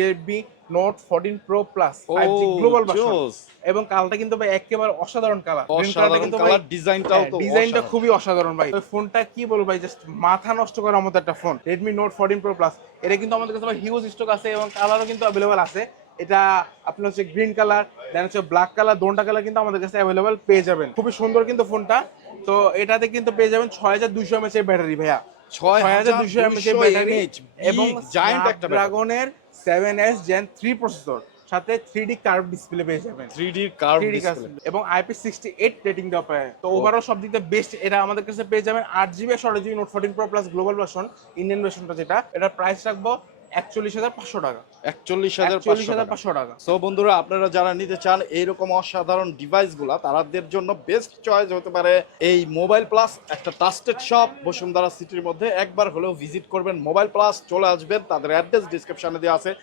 Redmi note fourteen pro plus global version এবং কালারটা কিন্তু ভাই একেবারে অসাধারণ কালার অসাধারণ কালার ডিজাইনটাও তো ডিজাইনটা খুবই অসাধারণ ভাই। ওই ফোনটা কি বলব ভাই জাস্ট মাথা নষ্ট করার মতো একটা phone Redmi note fourteen pro plus এটা কিন্তু আমাদের কাছে হিউজ স্টক আছে এবং কালারও কিন্তু অ্যাভেলেবল আছে। এটা আপনার হচ্ছে গ্রিন কালার দেন হচ্ছে ব্ল্যাক কালার দোনটা কালার কিন্তু আমাদের কাছে অ্যাভেলেবল পেয়ে যাবেন। খুবই সুন্দর কিন্তু ফোনটা। তো এটাতে কিন্তু পেয়ে যাবেন ছয় হাজার দুইশো এমএচ এর ব্যাটারি ভাইয়া। ছয় হাজার 6200 দুইশো mAh এর ব্যাটারি এবং জায়ান্ট একটা ড্রাগনের seven S gen three processor সাথে থ্রি ডি কার্ভ ডিসপ্লে পেয়ে যাবেন। Three D curve 3D display এবং আইপি সিক্সটি এইট রেটিং দেওয়া পায়। তো ওভারঅল সব দিক থেকে বেস্ট এটা আমাদের কাছে পেয়ে যাবেন। আট জিবি ষোলো GB note fourteen pro plus global version Indian ভার্সনটা যেটা। এটা প্রাইস রাখব একচল্লিশ হাজার পাঁচশো টাকা। একচল্লিশ হাজার পাঁচশো পাঁচশো টাকা। সো বন্ধুরা আপনারা যারা নিতে চান এইরকম অসাধারণ ডিভাইসগুলো তাদের জন্য বেস্ট চয়েস হতে পারে এই মোবাইল প্লাস একটা ট্রাস্টেড শপ বসুন্ধরা সিটির মধ্যে। একবার হলেও ভিজিট করবেন মোবাইল প্লাস চলে আসবেন। তাদের অ্যাড্রেস ডিসক্রিপশনে দেওয়া আছে।